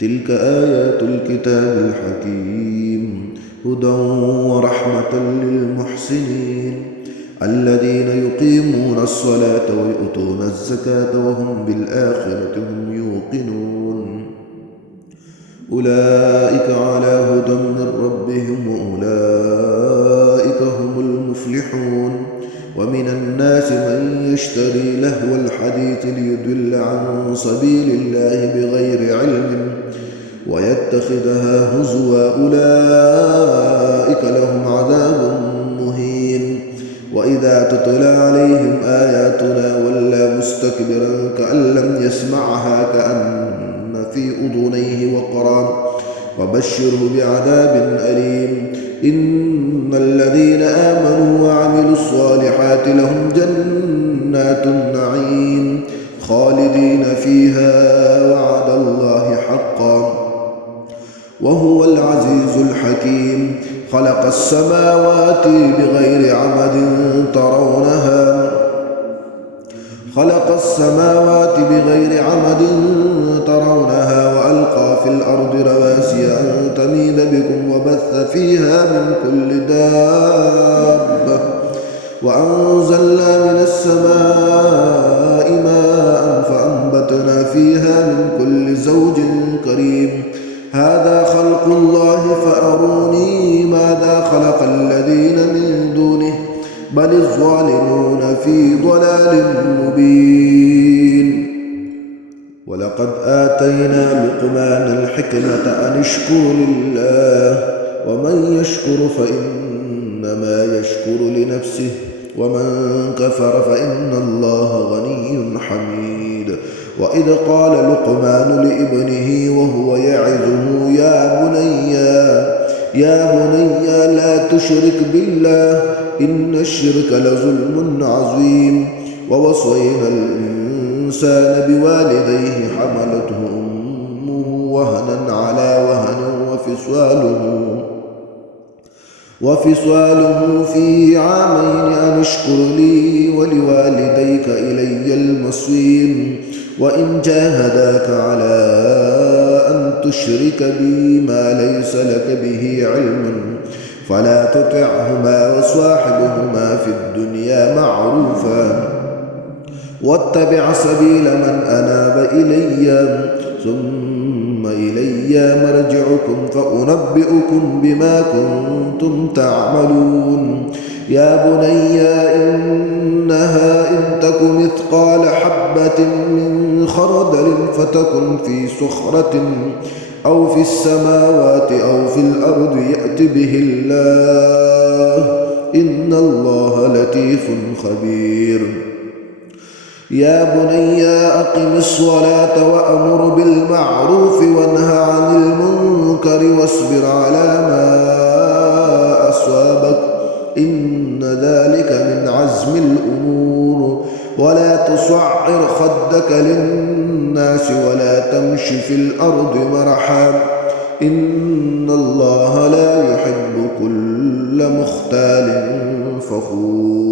تلك آيات الكتاب الحكيم هدى ورحمة للمحسنين الذين يقيمون الصلاة ويؤتون الزكاة وهم بالآخرة هم يوقنون أولئك على هدى من ربهم وأولئك هم المفلحون ومن الناس من يشتري لهو الحديث ليضل عن سبيل الله بغير علم ويتخذها هزوا أولئك لهم عذاب مهين وإذا تتلى عليهم آياتنا ولى مستكبرا كأن لم يسمعها كأن في أذنيه وقرا وبشره بعذاب أليم إن الذين آمنوا وعملوا الصالحات لهم جنات النعيم خالدين فيها وعد الله حقا وهو العزيز الحكيم خلق السماوات بغير عمد ترونها وألقى في الأرض رواسي أن تميد بكم وبث فيها من كل دابة وأنزلنا من السماء ماء فأنبتنا فيها من كل زوج كريم هذا خلق الله فأروني ماذا خلق الذين من دونه بل الظالمون في ضلال مبين ولقد آتينا لقمان الحكمة أن اشكر لله ومن يشكر فإنما يشكر لنفسه ومن كفر فإن الله غني حميد وإذ قال لقمان لابنه وهو يعظه يا بني لا تشرك بالله إن الشرك لظلم عظيم ووصينا الإنسان بوالديه حملته أمه وهنا على وهن وفصاله في عامين أن اشكر لي ولوالديك إلي المصير وإن جاهداك على أن تشرك بي ما ليس لك به علم فلا تطعهما وصاحبهما في الدنيا معروفا واتبع سبيل من أناب إلي ثم إلي مرجعكم فأنبئكم بما كنتم تعملون يا بني إنها إن تك مثقال حبة من خردل فتكن في صخرة أو في السماوات أو في الأرض يأت به الله إن الله لطيف خبير يا بني أقم الصلاة وأمر بالمعروف وانه عن المنكر واصبر على ما أصابك إن ذلك من عزم الأمور ولا تصعر خدك للناس ولا تمش في الأرض مرحا إن الله لا يحب كل مختال فخور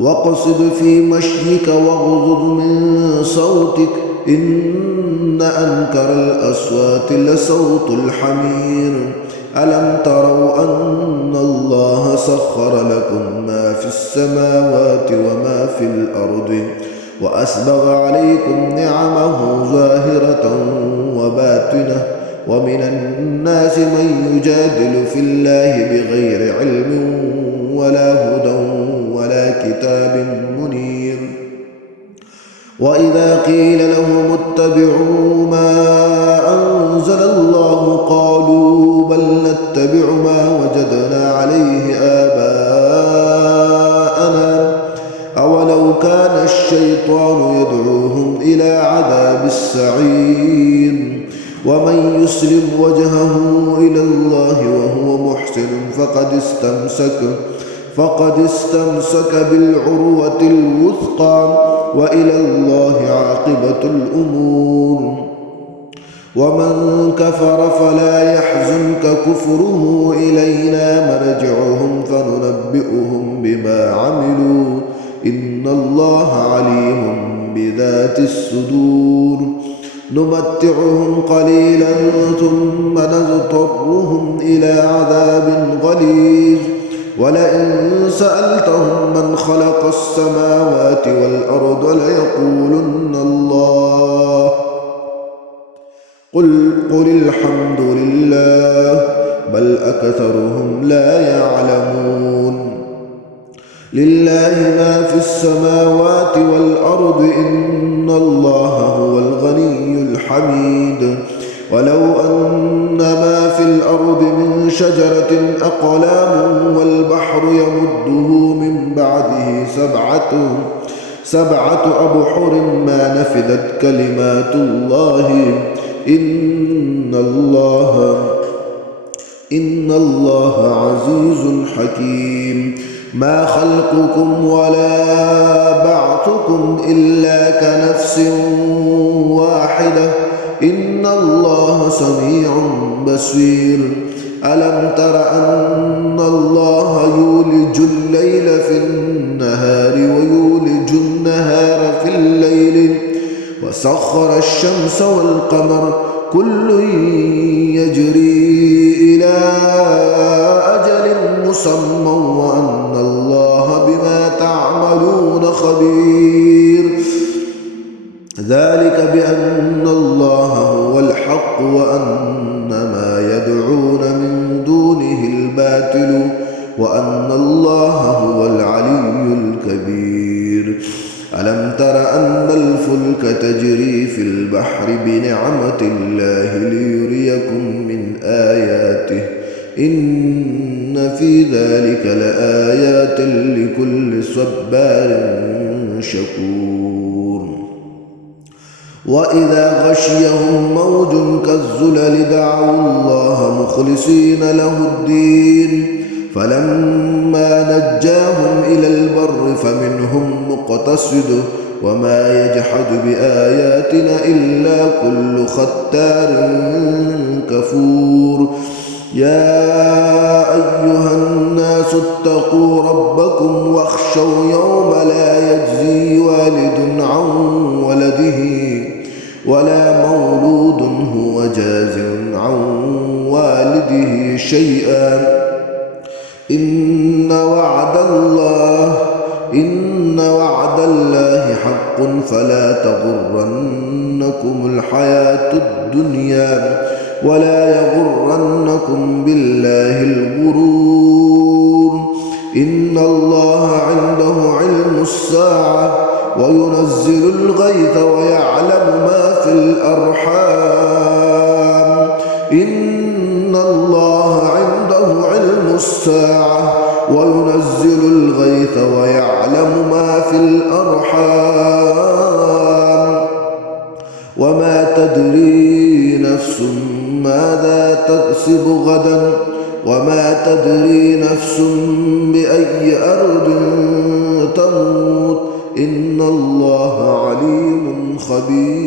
واقصد في مشيك واغضض من صوتك إن أنكر الأصوات لصوت الحمير ألم تروا أن الله سخر لكم ما في السماوات وما في الأرض وأسبغ عليكم نعمه ظاهرة وباطنة ومن الناس من يجادل في الله بغير علم ولا هدى ولا كتاب منير وإذا قيل لهم اتبعوا ما أنزل الله قالوا بل نتبع ما وجدنا عليه آباءنا أولو كان الشيطان يدعوهم إلى عذاب السعير ومن يسلم وجهه إلى الله وهو محسن فقد استمسك بالعروة الوثقى وإلى الله عاقبة الأمور ومن كفر فلا يحزنك كفره إلينا مرجعهم فننبئهم بما عملوا إن الله عليم بذات الصدور نمتعهم قليلا ثم نضطرهم إلى عذاب غليظ ولئن سألتهم من خلق السماوات والأرض ليقولن الله قل الحمد لله بل أكثرهم لا يعلمون لله ما في السماوات والأرض إن الله هو الغني الحميد ولو أن ما في الأرض من شجرة أقلام والبحر يمده من بعده سبعة أبحر ما نفدت كلمات الله إن الله عزيز حكيم ما خلقكم ولا بعثكم إلا كنفس واحدة إن الله سميع بصير ألم تر أن الله يولج الليل في النهار ويولج النهار في الليل وسخر الشمس والقمر كل يجري إلى أجل مسمى وأن الله بما تعملون خبير ذلك بأن الله هو الحق وأن ما يدعون من دونه الباطل وأن الله هو العلي الكبير ألم تر أن الفلك تجري في البحر بنعمة الله ليريكم من آياته إن في ذلك لآيات لكل صبار شكور وإذا غشيهم موج كالظلل دعوا الله مخلصين له الدين فلما نجاهم إلى البر فمنهم مقتصد وما يجحد بآياتنا إلا كل ختار كفور يا أيها الناس اتقوا ربكم واخشوا يوم لا يجزي والد عن ولده ولا مولود هو جاز عن والده شيئا إن وعد الله حق فلا تغرنكم الحياة الدنيا ولا يغرنكم بالله الغرور إن الله عنده علم الساعة وينزل الغيث ويعلم ما في الأرحام إن الله عنده علم الساعة وينزل الغيث ويعلم ما في الأرحام وما تدري نفس ماذا تكسب غدا وما تدري نفس بأي أرض تموت إن الله عليم خبير